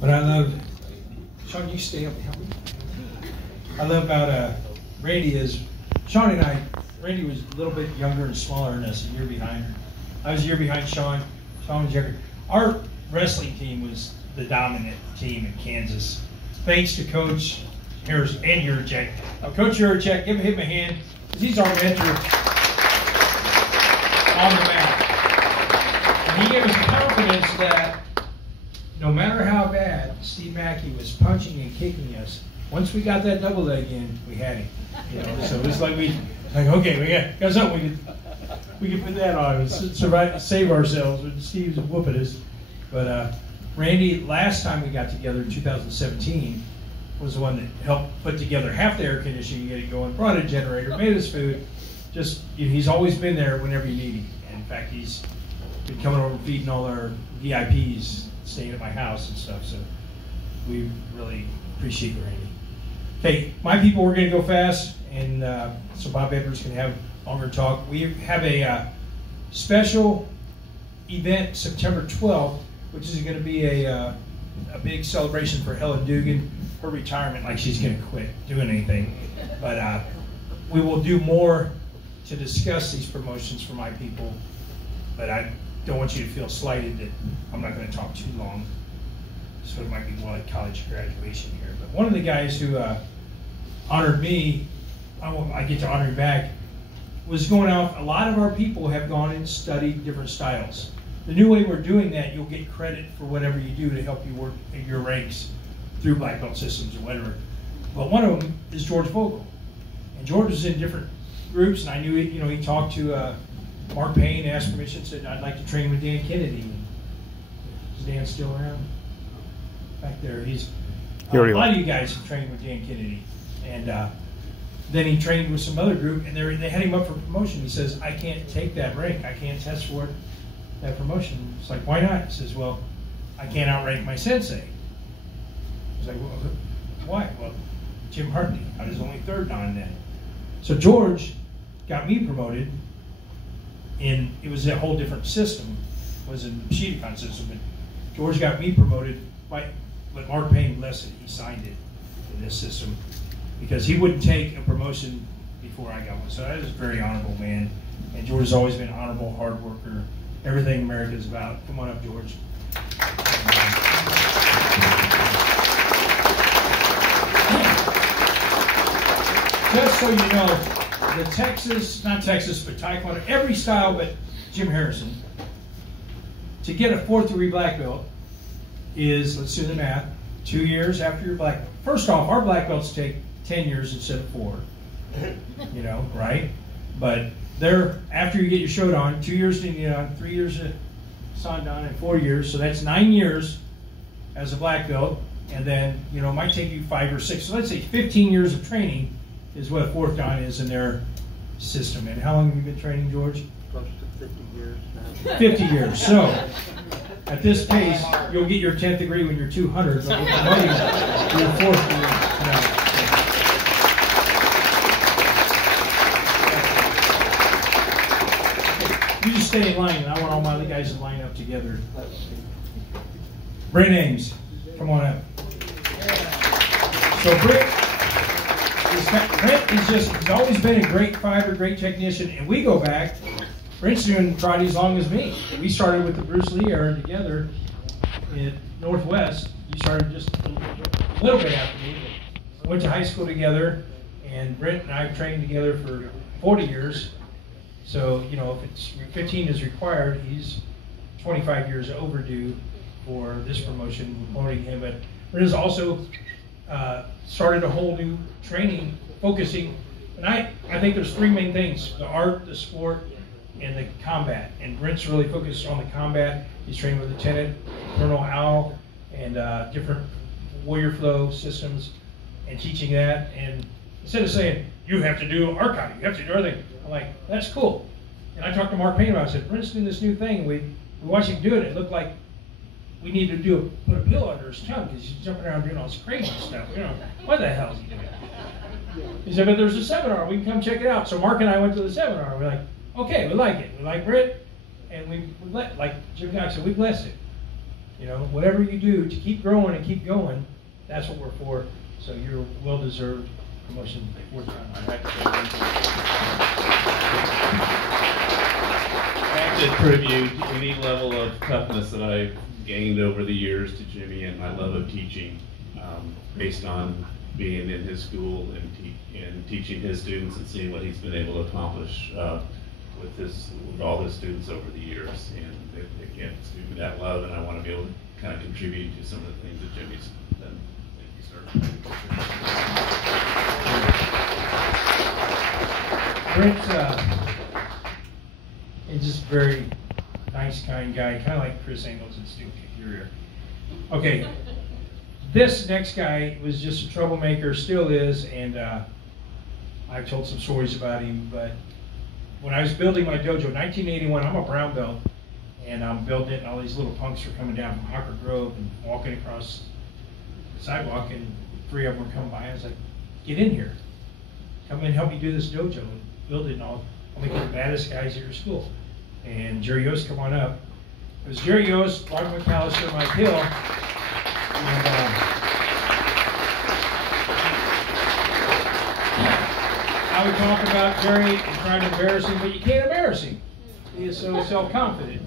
But I love, Shawn, you stay up and help me. I love about Randy is, Shawn and I, Randy was a little bit younger and smaller than us, a year behind her. I was a year behind Shawn. Shawn was younger. Our wrestling team was the dominant team in Kansas. Thanks to Coach Harrison and Yurichek. Coach Yurichek, give him a hand, because he's our mentor on the mat. And he gave us the confidence that no matter how bad Steve Mackey was punching and kicking us, once we got that double leg in, we had him. You know, so it's like okay, we got something we can put that on, save ourselves when Steve's whooping us. But Randy, last time we got together in 2017, was the one that helped put together half the air conditioning, get it going, brought a generator, made us food. Just, he's always been there whenever you need him. And in fact, he's been coming over and feeding all our VIPs staying at my house and stuff. So we really appreciate Randy. Okay, my people, we're going to go fast, and so Bob Edwards can have longer talk. We have a special event September 12th, which is going to be a big celebration for Helen Dugan, her retirement, like she's going to quit doing anything. But we will do more to discuss these promotions for my people, but I don't want you to feel slighted that I'm not going to talk too long. So it might be more like college graduation here. But one of the guys who honored me, I get to honor him back, was going out. A lot of our people have gone and studied different styles. The new way we're doing that, you'll get credit for whatever you do to help you work in your ranks through black belt systems or whatever. But one of them is George Vogel. And George was in different groups, and I knew he talked to Mark Payne, asked permission, said, I'd like to train with Dan Kennedy. Is Dan still around? Back there. He's a lot of you guys have trained with Dan Kennedy. And then he trained with some other group, and they had him up for promotion. He says, I can't take that rank. I can't test for it, that promotion. It's like, why not? He says, well, I can't outrank my sensei. He's like, well, why? Well, Jim Hartley. I was only third dan then. So George got me promoted, and it was a whole different system. It was a Bushido-Kai system, but George got me promoted, but Mark Payne blessed it. He signed it in this system because he wouldn't take a promotion before I got one. So that is a very honorable man. And George has always been an honorable, hard worker. Everything America is about. Come on up, George. Just so you know, the not Texas, but Taekwondo, every style but Jim Harrison, to get a 4th degree black belt is, let's do the math, 2 years after your black belt. First off, our black belts take 10 years instead of 4, you know, right? But they're, after you get your Shodan, 2 years in Nidan, 3 years at Sandan, and 4 years, so that's 9 years as a black belt, and then, you know, it might take you 5 or 6, so let's say 15 years of training is what a 4th dan is in their system. And how long have you been training, George? Close to 50 years now. 50 years. So, at this pace, you'll get your 10th degree when you're 200, but with the money, you're 4th degree. You just stay in line, and I want all my other guys to line up together. Brent Ames, come on up. So Brent is he's always been a great fighter, great technician, and we go back. Brent's doing karate as long as me. We started with the Bruce Lee era together in Northwest. You started just a little bit after me. We went to high school together, and Brent and I have trained together for 40 years. So, you know, if it's 15 is required, he's 25 years overdue for this promotion, promoting him. But Brent has also started a whole new training focusing, and I think there's 3 main things: the art, the sport, and the combat. And Brent's really focused on the combat. He's training with Lieutenant Colonel Al and different warrior flow systems and teaching that. And instead of saying, you have to do archive, you have to do everything, I'm like, that's cool. And I talked to Mark Payne about it. I said, Brent's doing this new thing. We watched him do it. It looked like we need to put a pill under his tongue because he's jumping around doing all this crazy stuff. You know, what the hell is he doing? He said, but there's a seminar. We can come check it out. So Mark and I went to the seminar. We're like, okay, we like it. We like Brent, and we let, like Jim Cox said, we bless it. You know, whatever you do to keep growing and keep going, that's what we're for. So you're well-deserved promotion. Fourth time. I have to attribute any level of toughness that I've gained over the years to Jimmy and my love of teaching, based on being in his school and teaching his students and seeing what he's been able to accomplish with all his students over the years. And it gets me that love, and I want to be able to kind of contribute to some of the things that Jimmy's done. Thank you, sir. Brent is just a very nice, kind guy, kind of like Chris Engels and Stu Kick. Okay, this next guy was just a troublemaker, still is, and I've told some stories about him, but when I was building my dojo, 1981, I'm a brown belt, and I'm building it, and all these little punks are coming down from Hawker Grove and walking across the sidewalk, and 3 of them were coming by. I was like, get in here. Come in and help me do this dojo and build it, and I'll make you the baddest guys at your school. And Jerry Yost, come on up. It was Jerry Yost, Roger McAllister, Mike Hill, and I would talk about Jerry and try to embarrass him, but you can't embarrass him. He is so self-confident.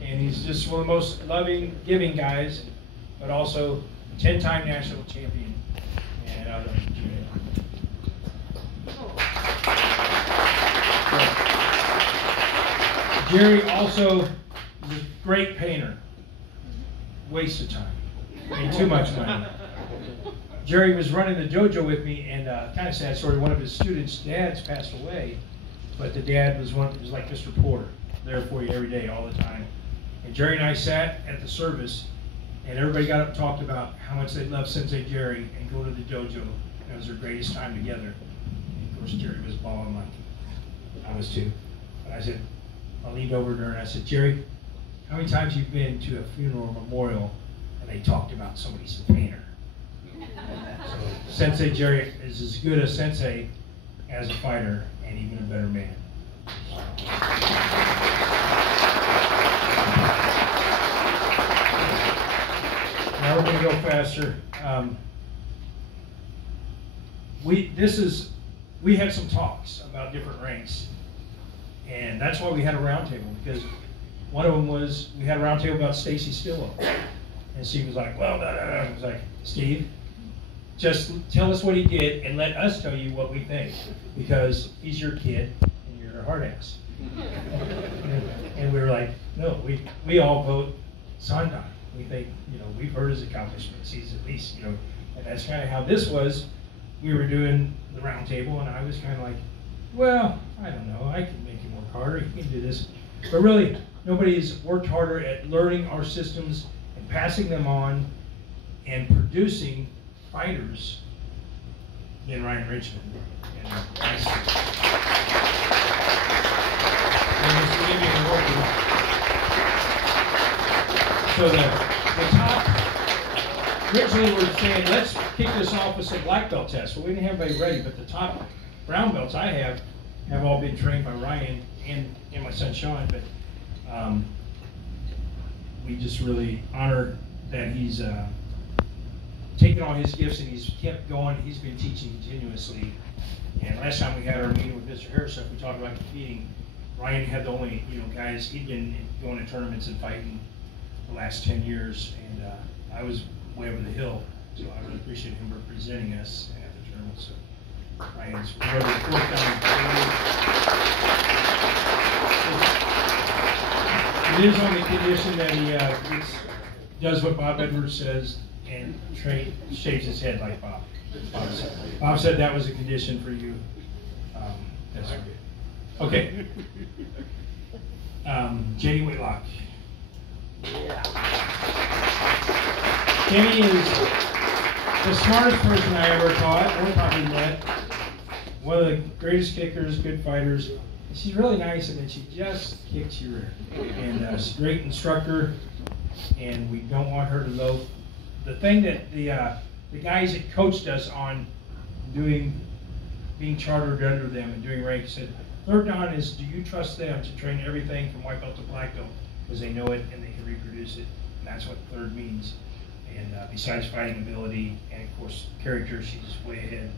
And he's just one of the most loving, giving guys, but also 10-time national champion. And out of Jerry also is a great painter. Waste of time. Made too much money. Jerry was running the dojo with me, and kind of sad story. One of his students' dads passed away, but the dad was like Mr. Porter, there for you every day, all the time. And Jerry and I sat at the service, and everybody got up and talked about how much they loved Sensei Jerry and go to the dojo. It was their greatest time together. And of course, Jerry was bawling like I was too. But I said, I leaned over to her and I said, Jerry, how many times you've been to a funeral or memorial and they talked about somebody's painter? So Sensei Jerry is as good a sensei as a fighter and even a better man. Now we're going to go faster. We had some talks about different ranks, and that's why we had a roundtable, because one of them was we had a roundtable about Stacy Stillo, and Steve was like, well, I was like, Steve, just tell us what he did and let us tell you what we think, because he's your kid and you're a hard ass. And we were like, no, we all vote Sandan. We think, we've heard his accomplishments. He's at least, and that's kind of how this was. We were doing the round table, and I was kind of like, well, I don't know. I can make him work harder. He can do this. But really, nobody's worked harder at learning our systems and passing them on and producing fighters than Ryan Richmond. So the top, originally we were saying, let's kick this off with some black belt tests. Well, we didn't have anybody ready, but the top brown belts I have all been trained by Ryan and my son Shawn, but we just really honor that he's taken all his gifts and he's kept going. He's been teaching continuously. And last time we had our meeting with Mr. Harrison, we talked about competing. Ryan had the only, guys, he'd been going to tournaments and fighting the last 10 years, and I was way over the hill, so I really appreciate him representing us at the tournament. So Ryan's the 4th time. It is on the condition that he does what Bob Edwards says and shaves his head like Bob. Bob said that was a condition for you. That's good. Okay. J.D. Whitlock. Jenny is the smartest person I ever taught or probably met. One of the greatest kickers, good fighters. She's really nice, and then she just kicks your rear. And she's a great instructor, and we don't want her to loaf. The thing that the guys that coached us on being chartered under them and doing ranks said, third down is, do you trust them to train everything from white belt to black belt? Because they know it and they can reproduce it. and that's what third means. And besides fighting ability and of course character, she's way ahead.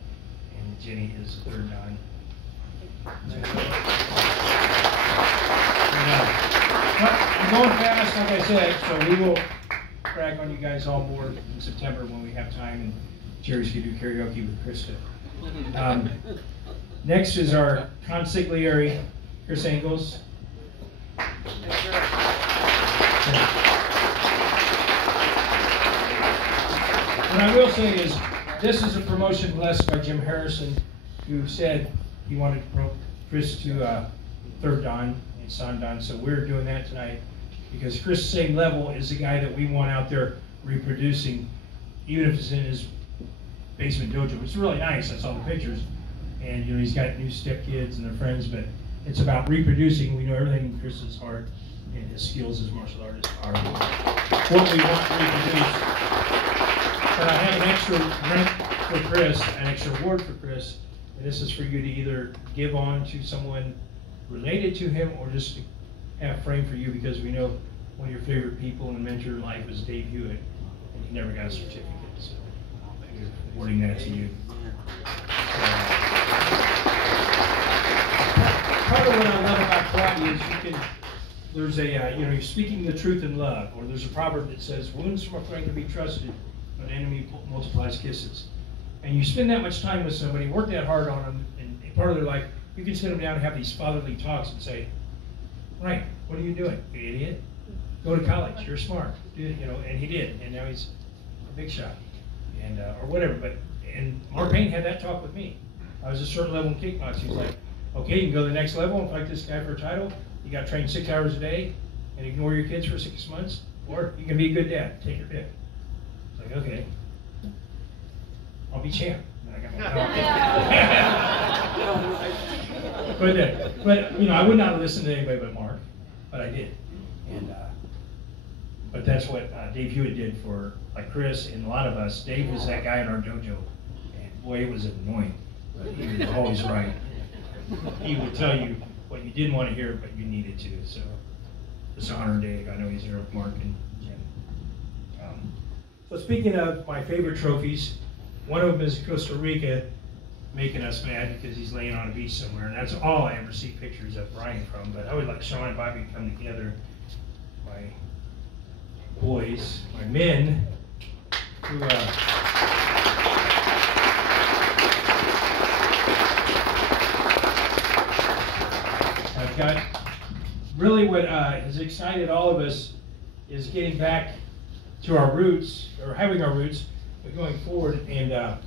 And Jenny is the third Dan. I'm going fast, like I said, so we will brag on you guys all more in September when we have time, and Jerry's going to do karaoke with Krista. Next is our consigliere, Chris Engels. What I will say is, this is a promotion blessed by Jim Harrison, who said he wanted to promote Chris to third Dan in Sandan. So we're doing that tonight because Chris, same level, is the guy that we want out there reproducing, even if it's in his basement dojo. It's really nice. I saw the pictures, and you know he's got new stepkids and their friends, but it's about reproducing. We know everything in Chris's heart and his skills as a martial artist are what we want to reproduce. But I have an extra rent for Chris, an extra award for Chris, and this is for you to either give on to someone related to him or just to have framed for you, because we know one of your favorite people and mentor in life is Dave Hewitt, and he never got a certificate, so we're awarding that to you. Part of what I love about karate is there's a, you're speaking the truth in love, or there's a proverb that says, wounds from a friend can be trusted, but an enemy multiplies kisses. And you spend that much time with somebody, work that hard on them, and part of their life, you can sit them down and have these fatherly talks and say, right, what are you doing, you idiot? Go to college, you're smart, and he did, and now he's a big shot, and or whatever. But and Mark Payne had that talk with me. I was a certain level in kickboxing. He was like, okay, you can go to the next level and fight this guy for a title. You got to train 6 hours a day and ignore your kids for 6 months, or you can be a good dad. Take your pick. It's like, okay, I'll be champ. And I got my but I would not listen to anybody but Mark, but I did. And but that's what Dave Hewitt did for like Chris and a lot of us. Dave was that guy in our dojo, and boy, it was annoying, but he was always right. He would tell you what you didn't want to hear, but you needed to. So it's an honor, Dave. I know he's here with Mark and Jim. So speaking of my favorite trophies, one of them is Costa Rica, making us mad because he's laying on a beach somewhere, and that's all I ever see pictures of Brian from. But I would like Shawn and Bobby to come together, my boys, my men, who I've got really what has excited all of us is getting back to our roots, or having our roots, but going forward. And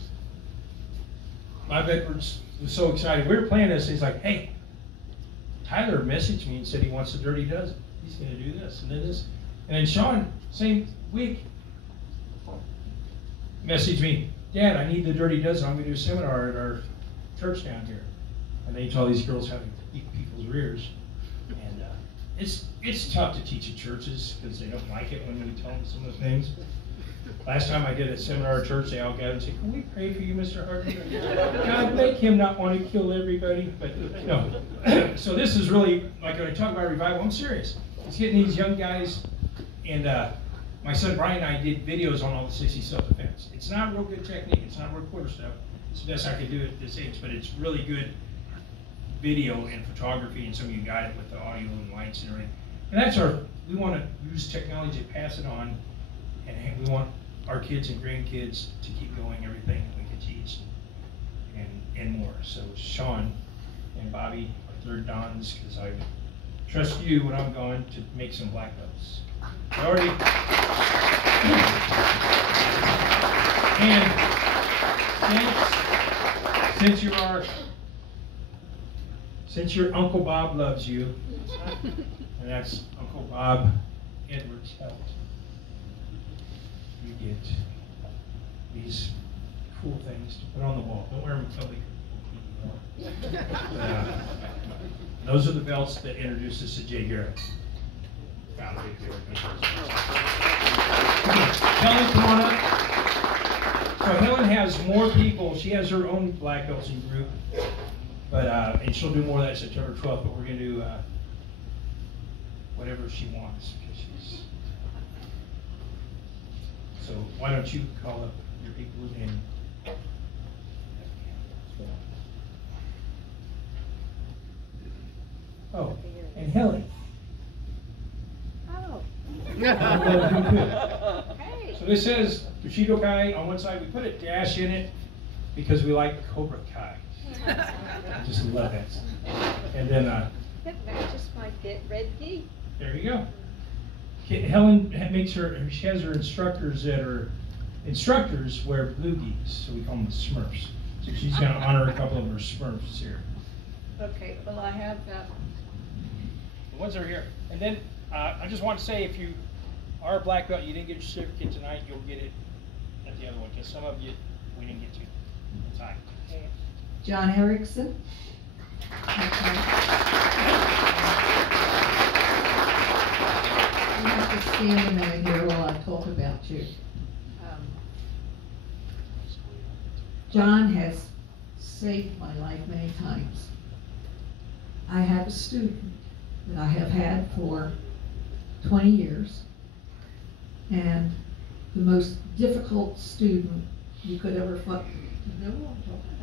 my veterans was so excited. We were playing this, and he's like, hey, Tyler messaged me and said he wants a Dirty Dozen. He's going to do this and then this. And then Shawn, same week, messaged me, Dad, I need the Dirty Dozen. I'm going to do a seminar at our church down here. And they tell these girls how to eat people's rears. And it's tough to teach at churches because they don't like it when we tell them some of the things. Last time I did a seminar at church, they all gathered and said, can we pray for you, Mr. Hartley? God, make him not want to kill everybody. But no. So this is really, like when I talk about revival, I'm serious. It's getting these young guys, and my son Brian and I did videos on all the 60 self-defense. It's not real good technique. It's not real quarter stuff. It's the best I could do at this age, but it's really good video and photography, and some of you got it with the audio and lights and everything. And that's we want to use technology to pass it on, and we want our kids and grandkids to keep going everything we can teach and more. So Shawn and Bobby are third Dans, because I trust you when I'm gone to make some black belts. And since your Uncle Bob loves you, and that's Uncle Bob Edwards' health, you get these cool things to put on the wall. Don't wear them until they those are the belts that introduce us to Jay Garrett. Helen, come on up. So Helen has more people. She has her own black belts in group, but and she'll do more of that September 12th. But we're going to do whatever she wants, because So why don't you call up your people and oh, and Helen. Oh. Hey. So this says Bushido-Kai on one side. We put a dash in it because we like Cobra Kai. I just love that. And then That matches my red gi. there you go. Helen makes she has her instructors that are instructors wear blue gis, so we call them the Smurfs. So she's going to honor a couple of her Smurfs here. Okay, well I have The ones that are here. And then I just want to say, if you are a black belt, you didn't get your certificate tonight, you'll get it at the other one, because some of you we didn't get to in time. John Ericson. Okay. You have to stand a minute here while I talk about you. John has saved my life many times. I have a student that I have had for 20 years, and the most difficult student you could ever find. You know what I'm talking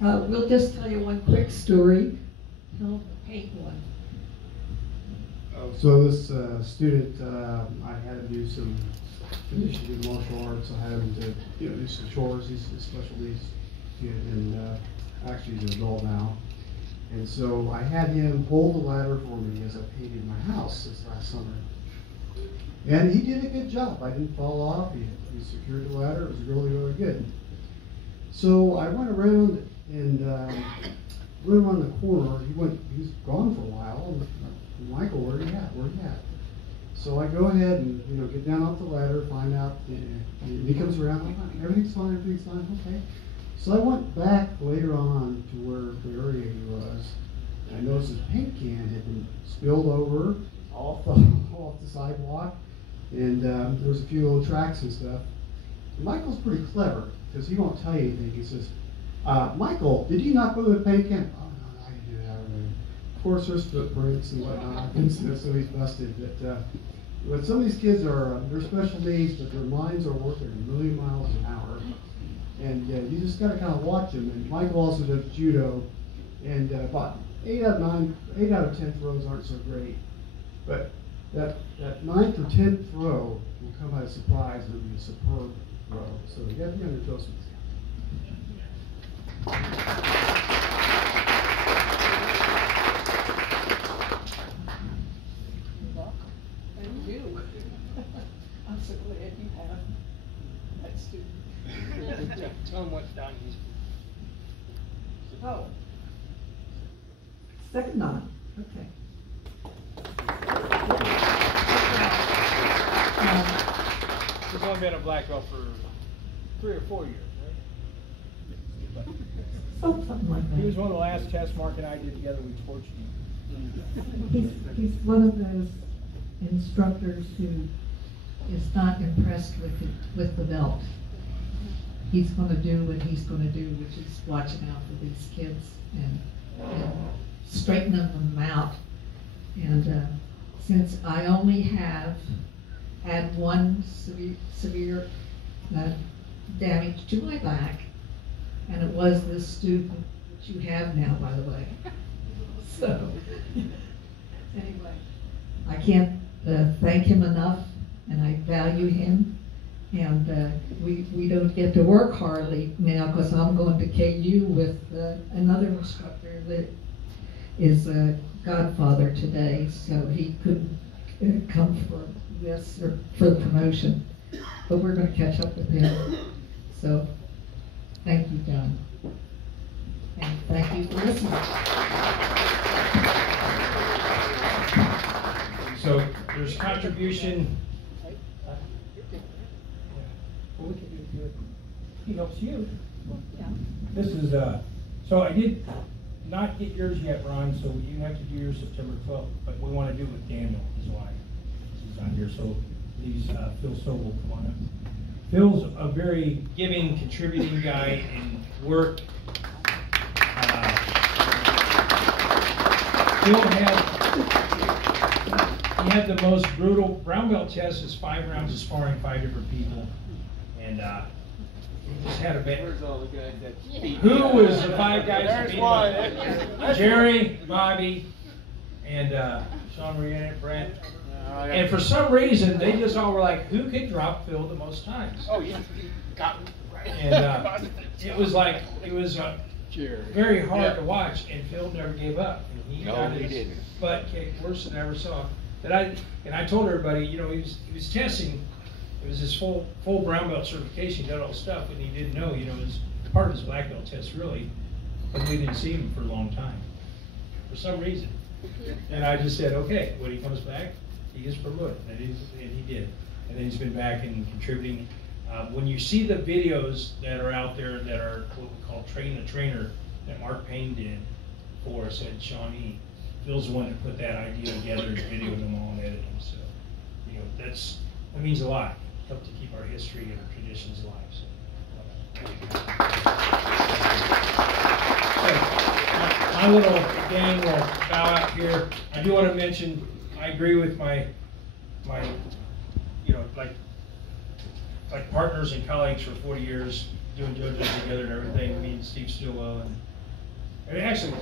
about. We'll just tell you one quick story. Tell the paint one. So this student, I had him do some initiative martial arts. I had him to do some chores. He's a special needs kid, and actually he's an adult now. And so I had him hold the ladder for me as I painted my house this last summer. And he did a good job. I didn't fall off. He secured the ladder. It was really, really good. So I went around and went around the corner. He was gone for a while. And Michael, where are you at? Where are you at? So I go ahead and get down off the ladder, find out. And he comes around. Everything's fine. Everything's fine. Okay. So I went back later on to where the area he was. And I noticed his paint can had been spilled over off the sidewalk, and there was a few little tracks and stuff. And Michael's pretty clever because he won't tell you anything. He says, "Michael, did you not go to the paint can?" "Oh no, I didn't do that." Of course, there's footprints and whatnot, and so he's busted. But some of these kids they're special needs, but their minds are working a million miles an hour. And you just got to kind of watch them. And Michael also does judo, and about 8 out of 10 throws aren't so great. But that 9th or 10th throw will come as a surprise and it'll be a superb throw. So you have to be on your toes with this guy. Thank you. I'm so glad you have that student. Tell him what's done. Oh. Second on. Okay. He's only been a black belt for 3 or 4 years, right? Something like He was that. one of the last tests Mark and I did together. We torched him. He's one of those instructors who is not impressed with the belt. He's going to do what he's going to do, which is watching out for these kids and straightening them out. And since I only have had one severe damage to my back, and it was this student that you have now, by the way. So, anyway, I can't thank him enough, and I value him. And we don't get to work hardly now because I'm going to KU with another instructor that is a godfather today, so he couldn't come for this or for the promotion. But we're going to catch up with him. So thank you, John. And thank you for listening. So there's contribution. Well, we can do it. He helps you. Yeah. This is, so I did not get yours yet, Ron, so you have to do yours September 12th, but we want to do it with Daniel, his wife. He's on here, so please, Phil Sobol, come on up. Phil's a very giving, contributing guy in work. Phil had, he He had the most brutal brown belt test. Is 5 rounds of sparring, 5 different people, and he just had a bet. Where's all the guys that beat Who me? was the 5 guys that There's beat one. him? Jerry, Bobby, and Shawn, were you in it, Brent? And for some reason, they just all were like, who could drop Phil the most times? Oh, yeah. Got me. And it was like, it was Cheers. very hard Yeah. to watch, and Phil never gave up. And he got he his didn't. butt kicked worse than I ever saw. And I told everybody, you know, he was testing. It was his full brown belt certification, he did all stuff, and he didn't know, you know, it was part of his black belt test really, but we didn't see him for a long time, for some reason. And I just said, okay, when he comes back, he gets promoted, and he did. And then he's been back and contributing. When you see the videos that are out there that are what we call Train the Trainer that Mark Payne did for us at Shawnee, Phil's the one that put that idea together and videoed them all and edited them. So, you know, that means a lot. Help to keep our history and our traditions alive. So, my little gang will bow out here. I do want to mention, I agree with my you know, like partners and colleagues for 40 years, doing JoJo together and everything, me and Steve Stillwell, and actually,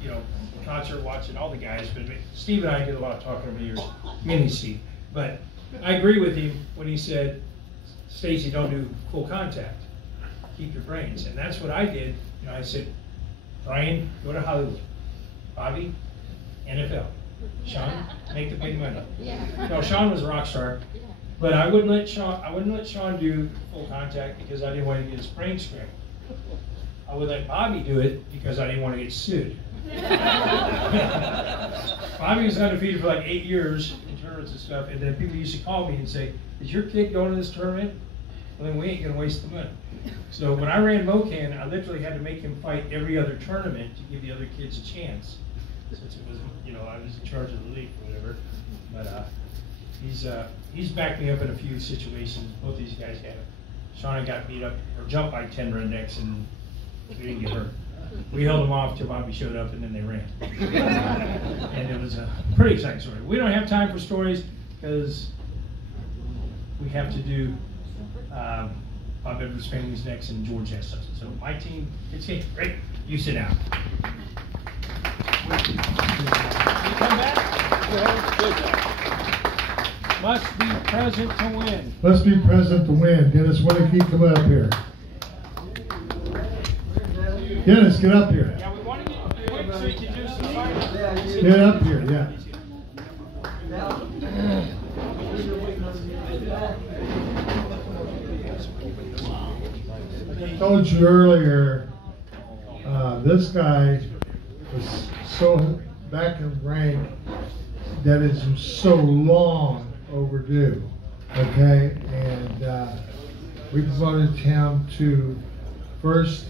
you know, concert watching all the guys, but Steve and I did a lot of talking over the years, mainly Steve. But I agree with him when he said, Stacy, don't do full contact, keep your brains. And that's what I did. You know, I said, Brian, go to Hollywood. Bobby, NFL. Shawn, make the big money. No, Shawn was a rock star. But I wouldn't let Shawn do full contact because I didn't want to get his brain strained. I would let Bobby do it because I didn't want to get sued. Bobby was undefeated for like 8 years in tournaments and stuff, and then people used to call me and say, is your kid going to this tournament? Well, then we ain't gonna waste the money. So when I ran MoCan, I literally had to make him fight every other tournament to give the other kids a chance. Since it was, you know, I was in charge of the league or whatever. But he's backed me up in a few situations. Both these guys had it. Shawn got beat up or jumped by 10 rednecks and we didn't get hurt. We held them off till Bobby showed up and then they ran. And it was a pretty exciting story. We don't have time for stories because we have to do Bob Edwards' family's next and George has something. So my team, it's great. You sit down. You come back? Good job. Must be present to win. Must be present to win. Dennis Wieneke, come up here. Dennis, get up here. Yeah, we want to get quick so you can do some fighting. Get up here, yeah. I told you earlier, this guy was so back in rank that is so long overdue, okay? And we promoted him to first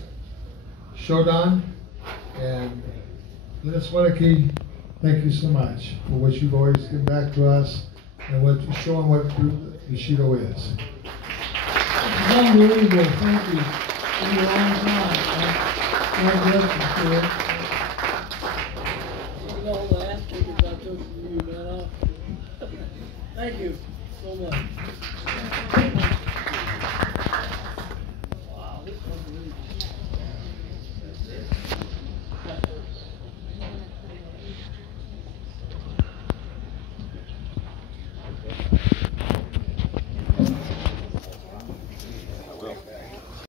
Shodan, and Dennis Wieneke, thank you so much for what you've always given back to us and what showing what Bushido is. It's unbelievable, thank you. It's been a long time. God bless you for it. Look at all the ass kickers I took from you, man. Thank you so much.